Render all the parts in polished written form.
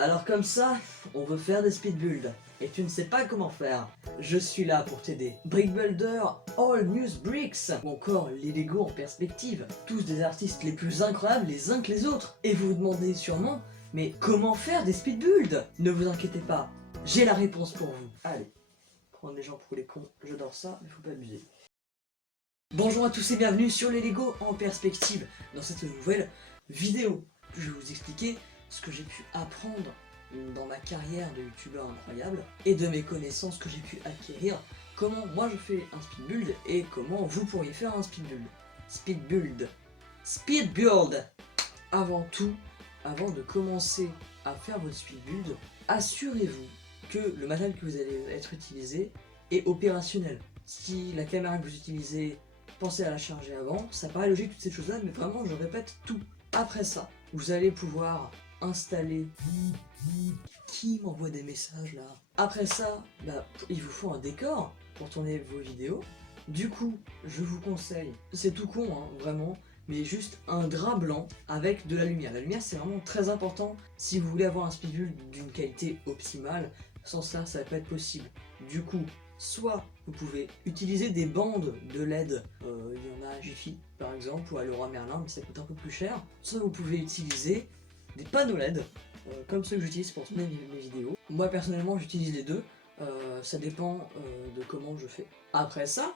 Alors comme ça, on veut faire des speed builds, et tu ne sais pas comment faire. Je suis là pour t'aider. Brick Builder, All News Bricks, ou encore les Lego en perspective. Tous des artistes les plus incroyables les uns que les autres. Et vous vous demandez sûrement, mais comment faire des speed builds? Ne vous inquiétez pas, j'ai la réponse pour vous. Allez, prendre les gens pour les cons, j'adore ça, mais faut pas abuser. Bonjour à tous et bienvenue sur les Lego en perspective. Dans cette nouvelle vidéo, je vais vous expliquer ce que j'ai pu apprendre dans ma carrière de youtubeur incroyable et de mes connaissances que j'ai pu acquérir, comment moi je fais un speed build et comment vous pourriez faire un speed build. Speed build. Speed build. Avant tout, avant de commencer à faire votre speed build, assurez-vous que le matériel que vous allez être utilisé est opérationnel. Si la caméra que vous utilisez, pensez à la charger avant, ça paraît logique toutes ces choses là, mais vraiment je répète tout. Après ça, vous allez pouvoir installer... Qui m'envoie des messages là? Après ça, il vous faut un décor pour tourner vos vidéos. Du coup, je vous conseille, c'est tout con hein, vraiment, mais juste un drap blanc avec de la lumière. La lumière c'est vraiment très important si vous voulez avoir un speed build d'une qualité optimale. Sans ça, ça va pas être possible. Du coup, soit vous pouvez utiliser des bandes de LED, il y en a à Jiffy par exemple, ou à Leroy Merlin, mais ça coûte un peu plus cher. Soit vous pouvez utiliser des panneaux LED, comme ceux que j'utilise pour tourner mes vidéos. Moi personnellement j'utilise les deux, ça dépend de comment je fais. Après ça,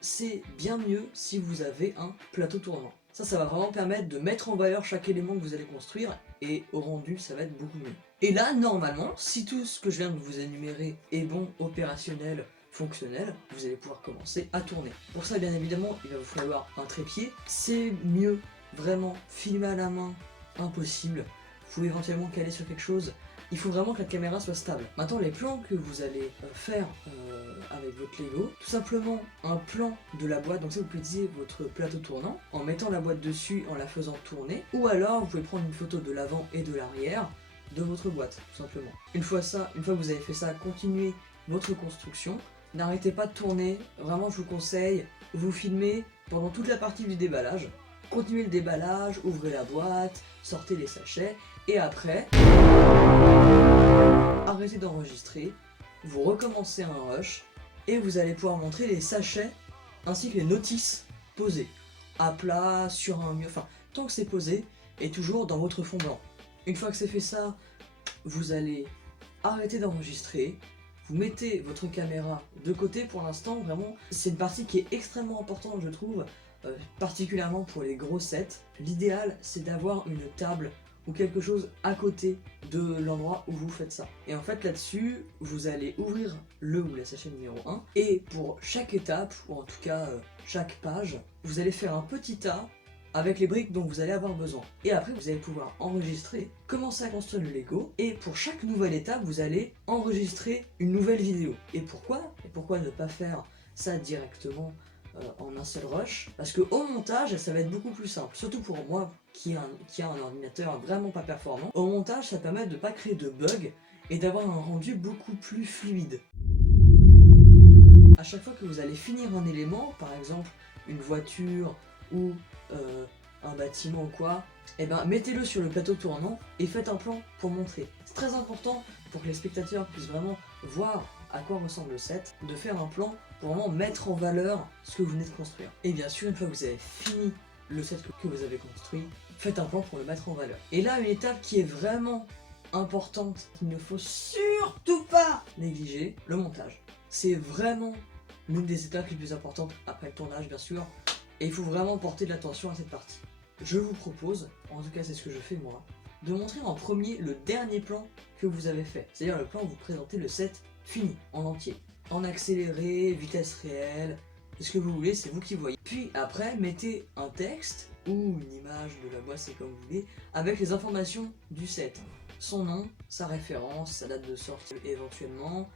c'est bien mieux si vous avez un plateau tournant. Ça va vraiment permettre de mettre en valeur chaque élément que vous allez construire et au rendu ça va être beaucoup mieux. Et là normalement, si tout ce que je viens de vous énumérer est bon, opérationnel, fonctionnel, vous allez pouvoir commencer à tourner. Pour ça bien évidemment il va vous falloir un trépied, c'est mieux, vraiment, filmer à la main, impossible. Vous pouvez éventuellement caler sur quelque chose, il faut vraiment que la caméra soit stable. Maintenant les plans que vous allez faire avec votre Lego, tout simplement un plan de la boîte, donc ça vous pouvez utiliser votre plateau tournant en mettant la boîte dessus, en la faisant tourner, ou alors vous pouvez prendre une photo de l'avant et de l'arrière de votre boîte, tout simplement. Une fois que vous avez fait ça, continuez votre construction, n'arrêtez pas de tourner, vraiment je vous conseille, vous filmez pendant toute la partie du déballage, continuez le déballage, ouvrez la boîte, sortez les sachets, et après, arrêtez d'enregistrer, vous recommencez un rush, et vous allez pouvoir montrer les sachets, ainsi que les notices posées, à plat, sur un mur, enfin, tant que c'est posé, et toujours dans votre fond blanc. Une fois que c'est fait ça, vous allez arrêter d'enregistrer, vous mettez votre caméra de côté pour l'instant, vraiment, c'est une partie qui est extrêmement importante je trouve, particulièrement pour les gros sets. L'idéal c'est d'avoir une table ou quelque chose à côté de l'endroit où vous faites ça. Et en fait là-dessus, vous allez ouvrir le ou la sachet numéro 1, et pour chaque étape, ou en tout cas chaque page, vous allez faire un petit tas avec les briques dont vous allez avoir besoin. Et après vous allez pouvoir enregistrer, commencer à construire le Lego, et pour chaque nouvelle étape vous allez enregistrer une nouvelle vidéo. Et pourquoi ne pas faire ça directement en un seul rush? Parce que au montage ça va être beaucoup plus simple, surtout pour moi qui a un ordinateur vraiment pas performant. Au montage ça permet de ne pas créer de bugs et d'avoir un rendu beaucoup plus fluide. À chaque fois que vous allez finir un élément, par exemple une voiture ou un bâtiment ou quoi, et ben mettez-le sur le plateau tournant et faites un plan pour montrer. C'est très important pour que les spectateurs puissent vraiment voir à quoi ressemble le set, de faire un plan pour vraiment mettre en valeur ce que vous venez de construire. Et bien sûr, une fois que vous avez fini le set que vous avez construit, faites un plan pour le mettre en valeur. Et là, une étape qui est vraiment importante, qu'il ne faut surtout pas négliger, le montage. C'est vraiment l'une des étapes les plus importantes après le tournage bien sûr, et il faut vraiment porter de l'attention à cette partie. Je vous propose, en tout cas c'est ce que je fais moi, de montrer en premier le dernier plan que vous avez fait. C'est-à-dire le plan où vous présentez le set fini, en entier. En accéléré, vitesse réelle, ce que vous voulez, c'est vous qui voyez. Puis après, mettez un texte ou une image de la boîte, c'est comme vous voulez, avec les informations du set. Son nom, sa référence, sa date de sortie éventuellement,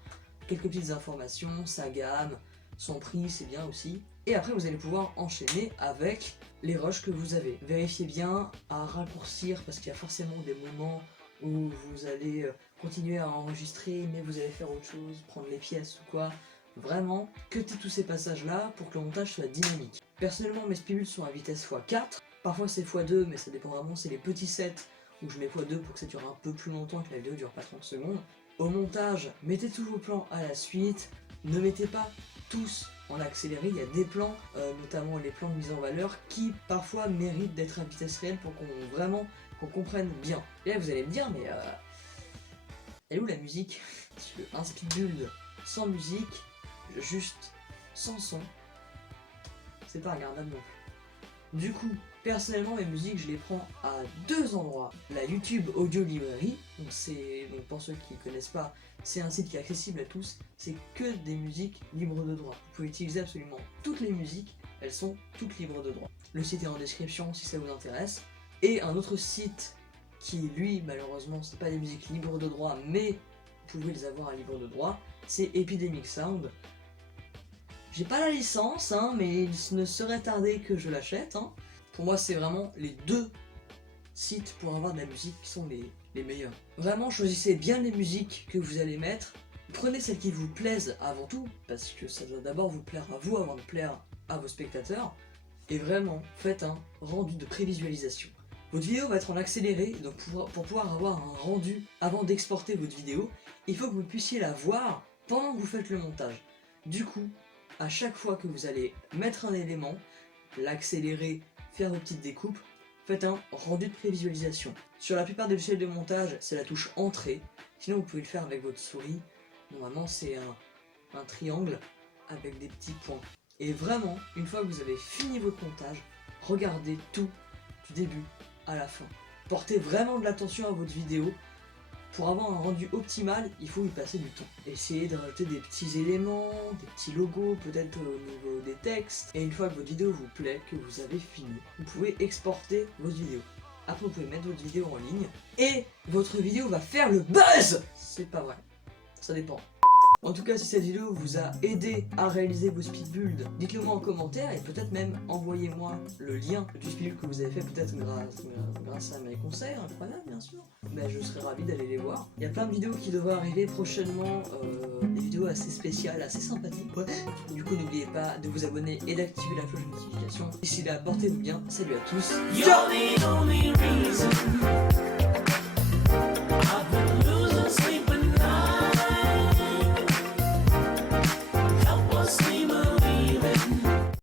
quelques petites informations, sa gamme, son prix c'est bien aussi. Et après vous allez pouvoir enchaîner avec les rushs que vous avez. Vérifiez bien à raccourcir parce qu'il y a forcément des moments où vous allez continuer à enregistrer mais vous allez faire autre chose, prendre les pièces ou quoi. Vraiment, cuttez tous ces passages là pour que le montage soit dynamique. Personnellement mes speed builds sont à vitesse x4, parfois c'est x2 mais ça dépend vraiment, c'est les petits sets où je mets x2 pour que ça dure un peu plus longtemps, que la vidéo dure pas 30 secondes. Au montage, mettez tous vos plans à la suite, ne mettez pas tous en accéléré, il y a des plans, notamment les plans de mise en valeur, qui parfois méritent d'être à vitesse réelle pour qu'on comprenne bien. Et là vous allez me dire, mais elle est où la musique? Parce qu'un speed build sans musique, juste sans son, c'est pas regardable non plus. Du coup, personnellement mes musiques je les prends à deux endroits. La YouTube Audio Library, donc pour ceux qui ne connaissent pas, c'est un site qui est accessible à tous, c'est que des musiques libres de droit. Vous pouvez utiliser absolument toutes les musiques, elles sont toutes libres de droit. Le site est en description si ça vous intéresse. Et un autre site qui lui malheureusement c'est pas des musiques libres de droit mais vous pouvez les avoir à libre de droit, c'est Epidemic Sound. J'ai pas la licence mais il ne serait tardé que je l'achète. Pour moi c'est vraiment les deux sites pour avoir de la musique qui sont les meilleurs. Vraiment choisissez bien les musiques que vous allez mettre, prenez celles qui vous plaisent avant tout, parce que ça doit d'abord vous plaire à vous avant de plaire à vos spectateurs, et vraiment faites un rendu de prévisualisation. Votre vidéo va être en accéléré, donc pour pouvoir avoir un rendu avant d'exporter votre vidéo, il faut que vous puissiez la voir pendant que vous faites le montage. Du coup, à chaque fois que vous allez mettre un élément, l'accélérer, faire vos petites découpes, faites un rendu de prévisualisation. Sur la plupart des logiciels de montage, c'est la touche entrée, sinon vous pouvez le faire avec votre souris. Normalement c'est un triangle avec des petits points. Et vraiment, une fois que vous avez fini votre montage, regardez tout du début à la fin. Portez vraiment de l'attention à votre vidéo. Pour avoir un rendu optimal, il faut y passer du temps. Essayez de rajouter des petits éléments, des petits logos, peut-être au niveau des textes. Et une fois que votre vidéo vous plaît, que vous avez fini, vous pouvez exporter votre vidéo. Après vous pouvez mettre votre vidéo en ligne et votre vidéo va faire le buzz! C'est pas vrai, ça dépend. En tout cas, si cette vidéo vous a aidé à réaliser vos speed builds, dites-le moi en commentaire et peut-être même envoyez-moi le lien du speed build que vous avez fait, peut-être grâce à mes conseils, incroyable bien sûr. Ben, je serais ravi d'aller les voir. Il y a plein de vidéos qui devraient arriver prochainement, des vidéos assez spéciales, assez sympathiques. Ouais. Du coup, n'oubliez pas de vous abonner et d'activer la cloche de notification. D'ici là, portez-vous bien, salut à tous.